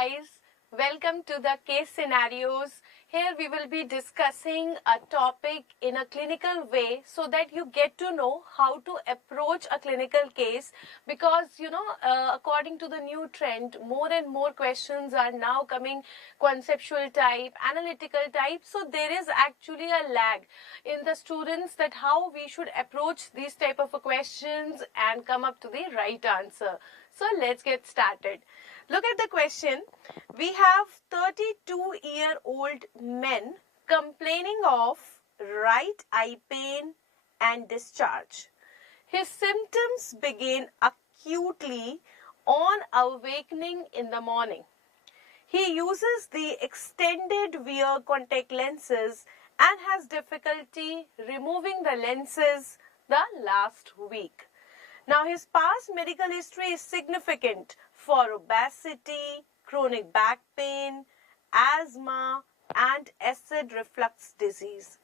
guys, welcome to the case scenarios. Here we will be discussing a topic in a clinical way so that you get to know how to approach a clinical case, because according to the new trend, more and more questions are now coming conceptual type, analytical type. So there is actually a lag in the students that how we should approach these type of questions and come up to the right answer. So let's get started. Look at the question. We have 32-year-old men complaining of right eye pain and discharge. His symptoms begin acutely on awakening in the morning. He uses the extended wear contact lenses and has difficulty removing the lenses the last week. Now, his past medical history is significant for obesity, chronic back pain, asthma, and acid reflux disease.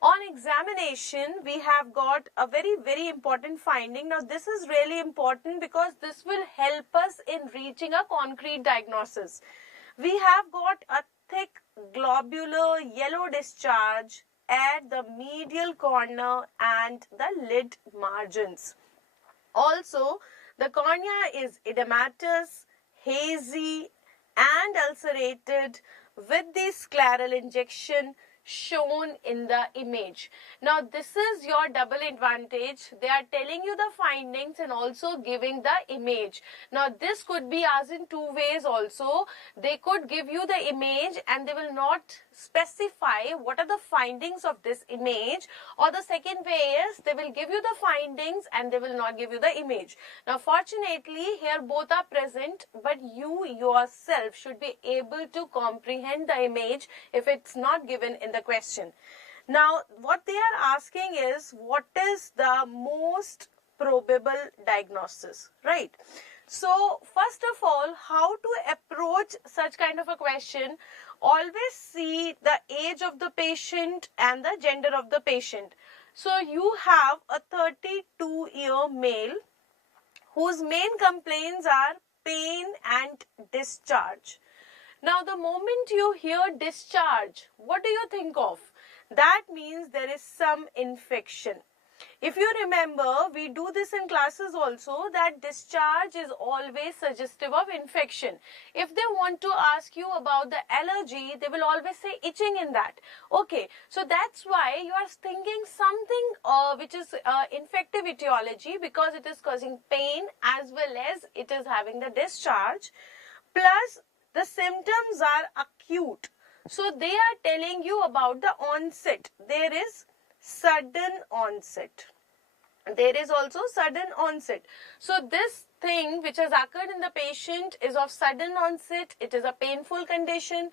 On examination, we have got a very important finding. Now, this is really important because this will help us in reaching a concrete diagnosis. We have got a thick globular yellow discharge at the medial corner and the lid margins. Also, the cornea is edematous, hazy, and ulcerated with the scleral injection shown in the image. Now, this is your double advantage. They are telling you the findings and also giving the image. Now, this could be asked in two ways also. They could give you the image and they will not specify what are the findings of this image, or the second way is they will give you the findings and they will not give you the image. Now, fortunately, here both are present, but you yourself should be able to comprehend the image if it's not given in the question. Now, what they are asking is what is the most probable diagnosis, right? So, first of all, how to approach such kind of a question? Always see the age of the patient and the gender of the patient. So, you have a 32-year male whose main complaints are pain and discharge. Now, the moment you hear discharge, what do you think of? That means there is some infection. If you remember, we do this in classes also, that discharge is always suggestive of infection. If they want to ask you about the allergy, they will always say itching in that. Okay, so that's why you are thinking something which is infective etiology, because it is causing pain as well as it is having the discharge, plus the symptoms are acute. So they are telling you about the onset. There is sudden onset. There is also sudden onset. So this thing which has occurred in the patient is of sudden onset. It is a painful condition.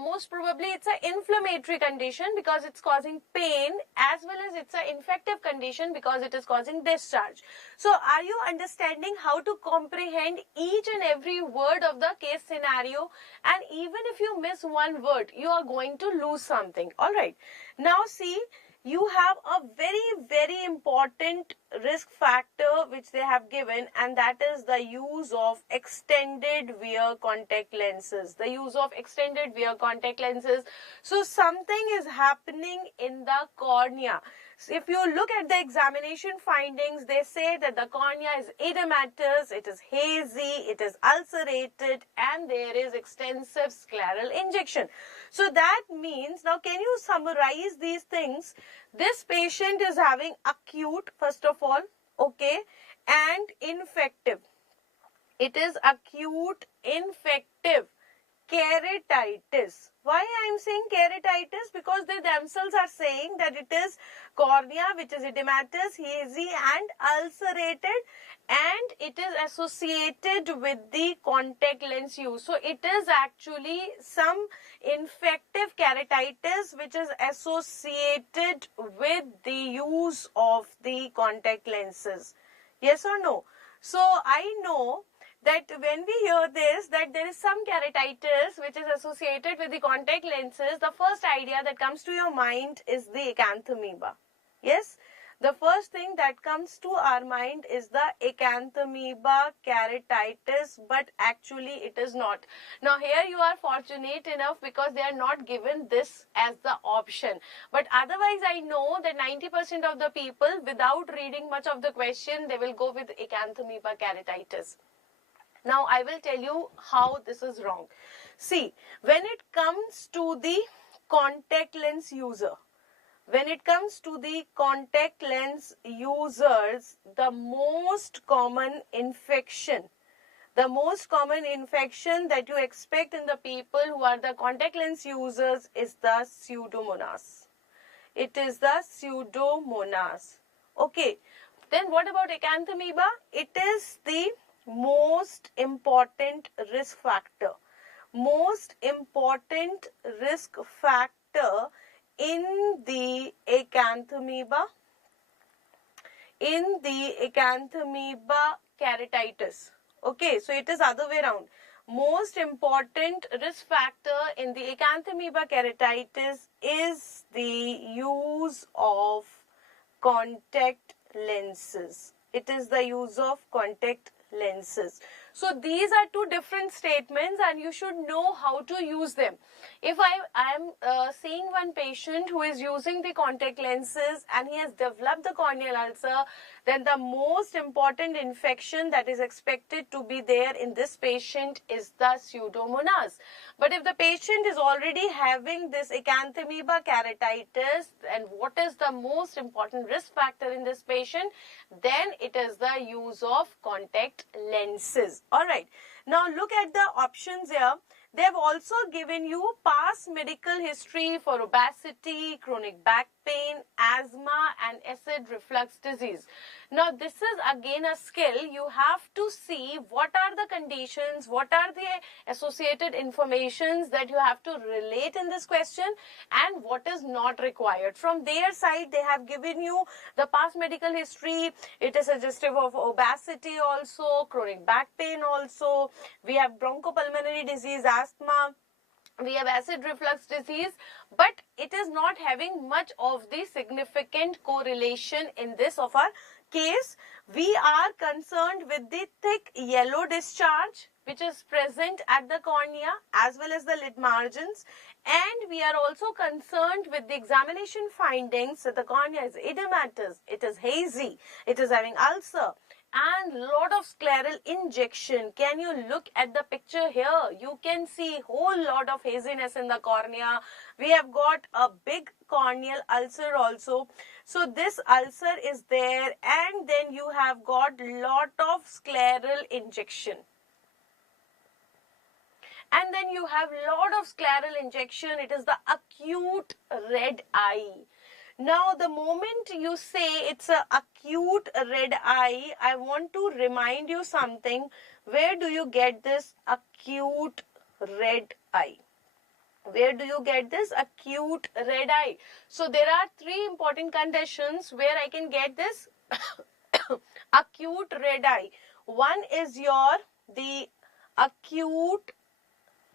Most probably it's an inflammatory condition because it's causing pain, as well as it's an infective condition because it is causing discharge. So are you understanding how to comprehend each and every word of the case scenario? And even if you miss one word, you are going to lose something. All right. Now see, you have a very important risk factor which they have given, and that is the use of extended wear contact lenses. The use of extended wear contact lenses. So something is happening in the cornea. So if you look at the examination findings, they say that the cornea is edematous, it is hazy, it is ulcerated, and there is extensive scleral injection. So that means, now can you summarize these things? This patient is having acute, first of all, okay, and infective. It is acute infective keratitis. Why I am saying keratitis? Because they themselves are saying that it is cornea which is edematous, hazy and ulcerated, and it is associated with the contact lens use. So it is actually some infective keratitis which is associated with the use of the contact lenses. Yes or no? So I know that when we hear this, that there is some keratitis which is associated with the contact lenses, the first idea that comes to your mind is the acanthamoeba. Yes, the first thing that comes to our mind is the acanthamoeba keratitis, but actually it is not. Now here you are fortunate enough because they are not given this as the option. But otherwise I know that 90% of the people, without reading much of the question, they will go with acanthamoeba keratitis. Now I will tell you how this is wrong. See, when it comes to the contact lens user, when it comes to the contact lens users, the most common infection that you expect in the people who are the contact lens users is the Pseudomonas. It is the Pseudomonas. Okay. Then what about acanthamoeba? It is the most important risk factor. Most important risk factor in the acanthamoeba keratitis. Okay, so it is other way around. Most important risk factor in the acanthamoeba keratitis is the use of contact lenses. It is the use of contact lenses. So these are two different statements and you should know how to use them. If I am seeing one patient who is using the contact lenses and he has developed the corneal ulcer, then the most important infection that is expected to be there in this patient is the Pseudomonas. But if the patient is already having this acanthamoeba keratitis, and what is the most important risk factor in this patient? Then it is the use of contact lenses. Alright, now look at the options here. They have also given you past medical history for obesity, chronic back pain, asthma and acid reflux disease. Now this is again a skill. You have to see what are the conditions, what are the associated informations that you have to relate in this question and what is not required. From their side they have given you the past medical history. It is suggestive of obesity also, chronic back pain also. We have bronchopulmonary disease, asthma. We have acid reflux disease, but it is not having much of the significant correlation in this of our case. We are concerned with the thick yellow discharge which is present at the cornea as well as the lid margins, and we are also concerned with the examination findings that the cornea is edematous, it is hazy, it is having ulcer and lot of scleral injection. Can you look at the picture here? You can see whole lot of haziness in the cornea. We have got a big corneal ulcer also. So this ulcer is there, and then you have got lot of scleral injection. And then you have lot of scleral injection. It is the acute red eye. Now, the moment you say it's an acute red eye, I want to remind you something. Where do you get this acute red eye? Where do you get this acute red eye? So, there are three important conditions where I can get this acute red eye. One is the acute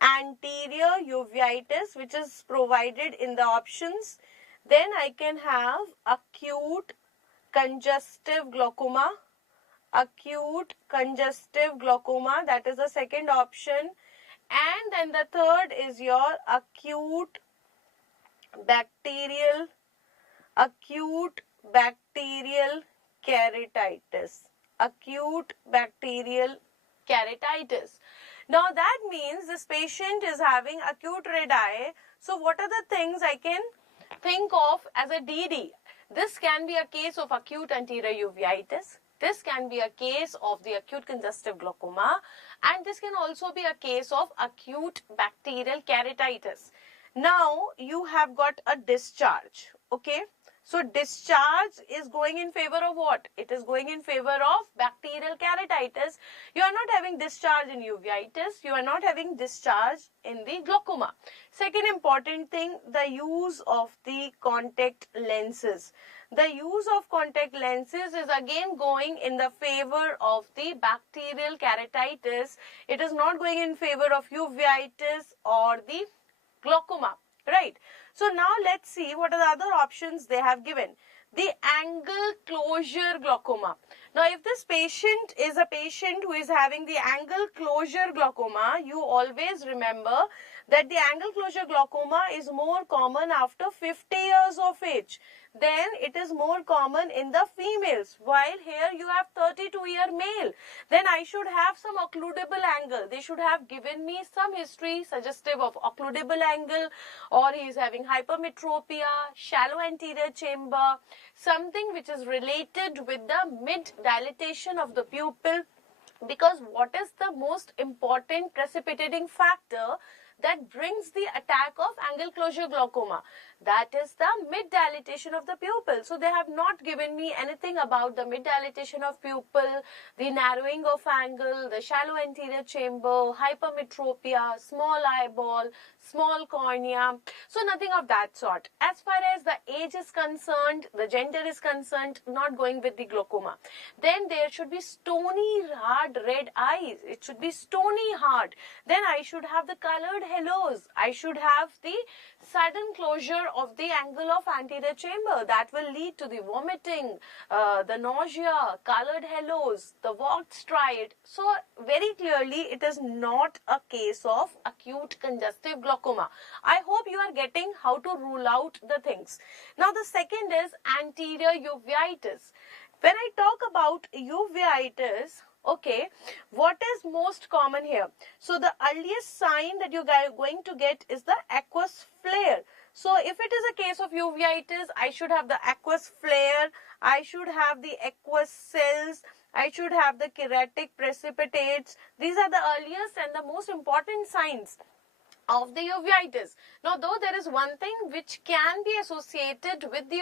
anterior uveitis, which is provided in the options. Then I can have acute congestive glaucoma, that is the second option. And then the third is your acute bacterial keratitis. Now that means this patient is having acute red eye. So what are the things I can think of as a DD? This can be a case of acute anterior uveitis. This can be a case of the acute congestive glaucoma, and this can also be a case of acute bacterial keratitis. Now you have got a discharge. Okay. So discharge is going in favor of what? It is going in favor of bacterial keratitis. You are not having discharge in uveitis. You are not having discharge in the glaucoma. Second important thing, the use of the contact lenses. The use of contact lenses is again going in the favor of the bacterial keratitis. It is not going in favor of uveitis or the glaucoma, right? So now let's see what are the other options they have given. the angle closure glaucoma. Now, if this patient is a patient who is having the angle closure glaucoma, you always remember that the angle closure glaucoma is more common after 50 years of age. Then it is more common in the females, while here you have 32-year male. Then I should have some occludable angle. They should have given me some history suggestive of occludable angle, or he is having hypermetropia, shallow anterior chamber, something which is related with the mid dilatation of the pupil, because what is the most important precipitating factor that brings the attack of angle closure glaucoma? That is the mid dilatation of the pupil. So they have not given me anything about the mid dilatation of pupil, the narrowing of angle, the shallow anterior chamber, hypermetropia, small eyeball, small cornea. So nothing of that sort. As far as the age is concerned, the gender is concerned, not going with the glaucoma. Then there should be stony hard red eyes. It should be stony hard. Then I should have the colored halos. I should have the sudden closure of the angle of anterior chamber. That will lead to the vomiting, the nausea, colored halos, the walk stride. So very clearly it is not a case of acute congestive glaucoma. I hope you are getting how to rule out the things. Now the second is anterior uveitis. When I talk about uveitis, okay, what is most common here? So the earliest sign that you're going to get is the aqueous flare. So if it is a case of uveitis, I should have the aqueous flare, I should have the aqueous cells, I should have the keratic precipitates. These are the earliest and the most important signs of the uveitis. Now, though there is one thing which can be associated with the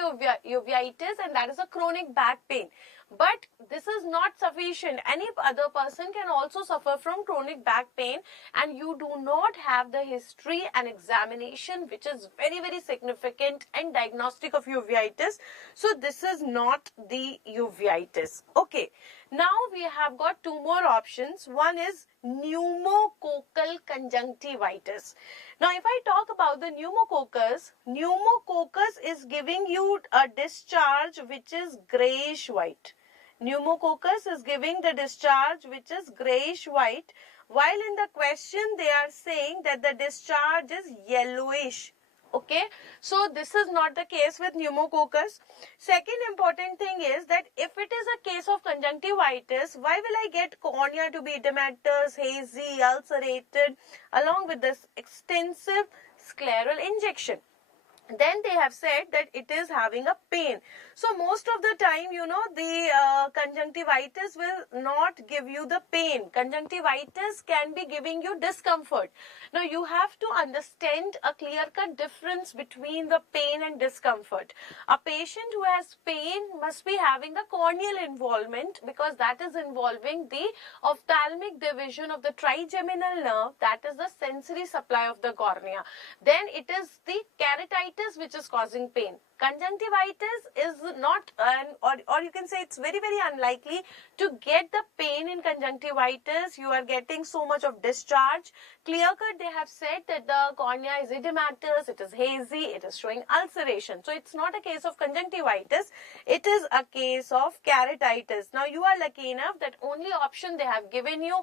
uveitis, and that is a chronic back pain. But this is not sufficient. Any other person can also suffer from chronic back pain, and you do not have the history and examination which is very, very significant and diagnostic of uveitis. So this is not the uveitis. Okay. Now we have got two more options. One is pneumococcal conjunctivitis. Now if I talk about the pneumococcus is giving you a discharge which is grayish white. Pneumococcus is giving the discharge which is grayish white, while in the question they are saying that the discharge is yellowish. Okay, so this is not the case with pneumococcus. Second important thing is that if it is a case of conjunctivitis, why will I get cornea to be edematous, hazy, ulcerated, along with this extensive scleral injection? Then they have said that it is having a pain. So most of the time, you know, the conjunctivitis will not give you the pain. Conjunctivitis can be giving you discomfort. Now you have to understand a clear-cut difference between the pain and discomfort. A patient who has pain must be having the corneal involvement, because that is involving the ophthalmic division of the trigeminal nerve, that is the sensory supply of the cornea. Then it is the keratitis which is causing pain. Conjunctivitis is not, or you can say it's very, very unlikely to get the pain in conjunctivitis. You are getting so much of discharge. Clear cut, they have said that the cornea is edematous, it is hazy, it is showing ulceration. So it's not a case of conjunctivitis, it is a case of keratitis. Now you are lucky enough that only option they have given you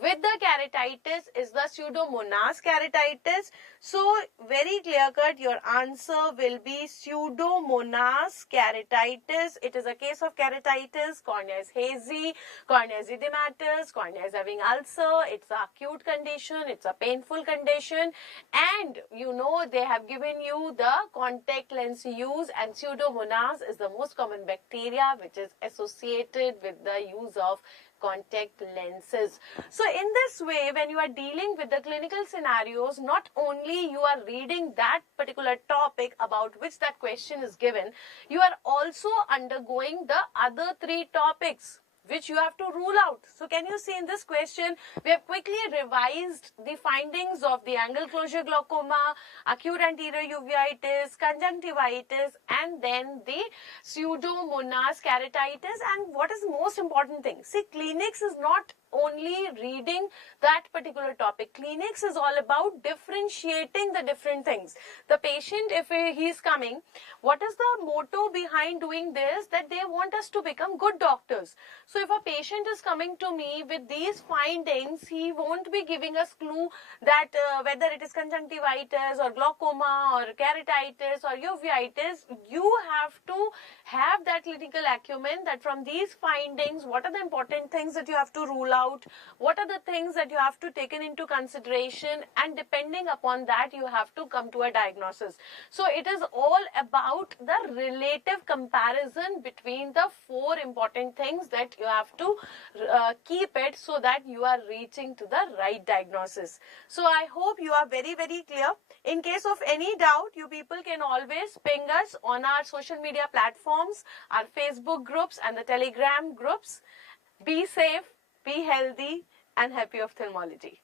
with the keratitis is the Pseudomonas keratitis. So very clear cut, your answer will be Pseudomonas keratitis. It is a case of keratitis. Cornea is hazy, cornea is edematous, cornea is having ulcer. It's an acute condition, it's a painful condition, and you know they have given you the contact lens use, and Pseudomonas is the most common bacteria which is associated with the use of contact lenses. So in this way, when you are dealing with the clinical scenarios, not only you are reading that particular topic about which that question is given, you are also undergoing the other three topics which you have to rule out. So can you see in this question, we have quickly revised the findings of the angle closure glaucoma, acute anterior uveitis, conjunctivitis, and then the Pseudomonas keratitis. And what is the most important thing? See, clinics is not only reading that particular topic. Clinics is all about differentiating the different things. The patient, if he is coming, what is the motto behind doing this? That they want us to become good doctors. So if a patient is coming to me with these findings, he won't be giving us clue that whether it is conjunctivitis or glaucoma or keratitis or uveitis. You have to have that clinical acumen that from these findings, what are the important things that you have to rule out, what are the things that you have to take into consideration, and depending upon that you have to come to a diagnosis. So it is all about the relative comparison between the four important things that you have to keep it so that you are reaching to the right diagnosis. So I hope you are very clear. In case of any doubt, you people can always ping us on our social media platforms, our Facebook groups and the Telegram groups. Be safe, be healthy, and happy ophthalmology.